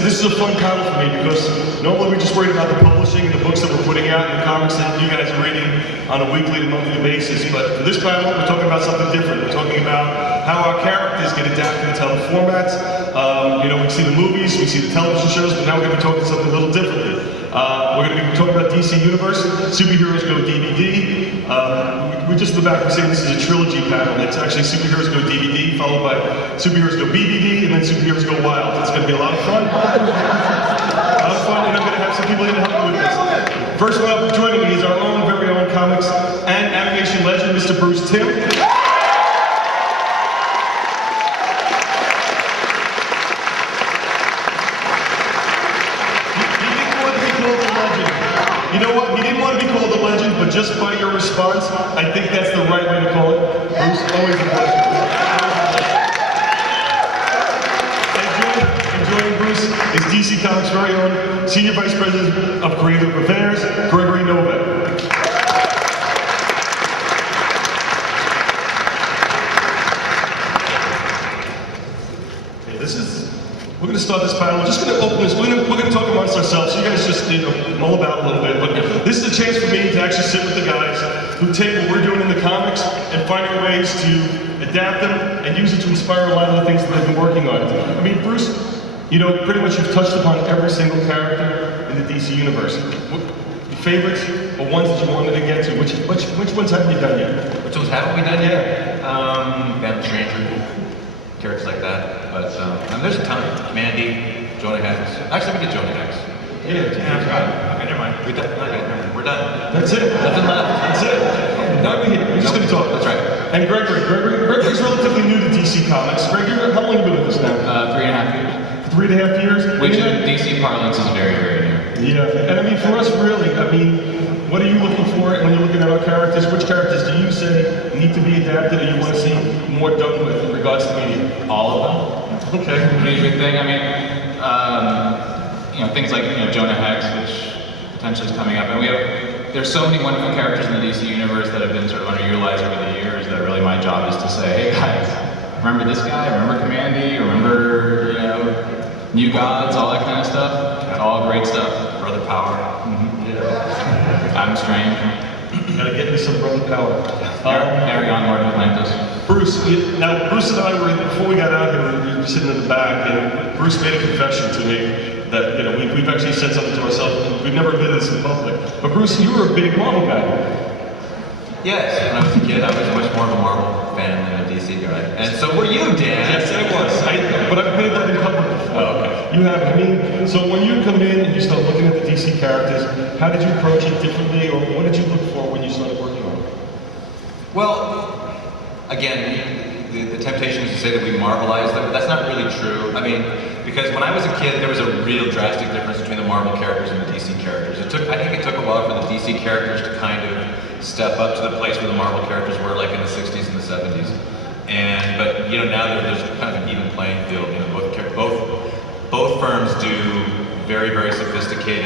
This is a fun panel for me because normally we're just worried about the publishing and the books that we're putting out and the comics that you guys are reading on a weekly and monthly basis. But for this panel, we're talking about something different. We're talking about how our characters get adapted into other formats. We see the movies, we see the television shows, but now we're going to be talking something a little differently. We're going to be talking about DC Universe, Superheroes Go DVD. We just in the back, we're saying this is a trilogy panel. It's actually Superheroes Go DVD, followed by Superheroes Go BVD, and then Superheroes Go Wild. It's going to be a lot of fun. And I'm going to have some people in to help me with this. First one up joining me is our own, very own comics and animation legend, Mr. Bruce Timm. You know what? He didn't want to be called a legend, but just by your response, I think that's the right way to call it. Bruce, always a pleasure. And joining Bruce is DC Comics' very own Senior Vice President of Creative Affairs, Gregory Novak. We're going to start this panel. We're just going to open this. We're going to talk amongst ourselves. So you guys just mull about a little bit. But this is a chance for me to actually sit with the guys who take what we're doing in the comics and finding ways to adapt them and use it to inspire a lot of the things that they've been working on. I mean, Bruce, pretty much you've touched upon every single character in the DC universe. Your favorites or ones that you wanted to get to? Which ones haven't you done yet? Which ones haven't we done yet? Batman Stranger. Characters like that, but there's a ton. Mandy, Jonah Hex. Actually, we did Jonah Hex. Yeah, I forgot. Okay, never mind. We're done. That's it. Nothing left. That's it. Now we're just going to talk. That's right. And Gregory's relatively new to DC Comics. Gregory, how long have you been with us now? 3.5 years. 3.5 years? Which in DC parlance is very, very new. Yeah, and I mean, for us, really, what are you looking for when you're looking at our characters? Which characters do you say need to be adapted or you want to see more done with in regards to media? All of them. Okay. Pretty big thing. I mean, things like Jonah Hex, which potentially is coming up, and there's so many wonderful characters in the DC universe that have been sort of underutilized over the years that really my job is to say, hey guys, remember this guy? Remember Commandy? Remember New Gods? All that kind of stuff. It's all great stuff. Brother Power. I'm Strange. Gotta get me some Brother Power. Carry on, Lord of Atlantis. Bruce and I were, before we got out here, we were sitting in the back, and Bruce made a confession to me that, we've actually said something to ourselves, we've never admitted this in public. But Bruce, you were a big Marvel guy. Yes, when I was a kid, I was much more of a Marvel fan than a DC guy. And so were you, Dan. Yes, I was. But I've made that in public before. Oh, okay. You have. I mean, so when you come in and you start looking at the DC characters, how did you approach it differently, or what did you look for when you started working on it? Well, again, the temptation is to say that we Marvelize them, but that's not really true. I mean, because when I was a kid, there was a real drastic difference between the Marvel characters and the DC characters. I think it took a while for the DC characters to kind of step up to the place where the Marvel characters were, like in the 60s and the 70s. But now there's kind of an even playing field. Both firms do very, very sophisticated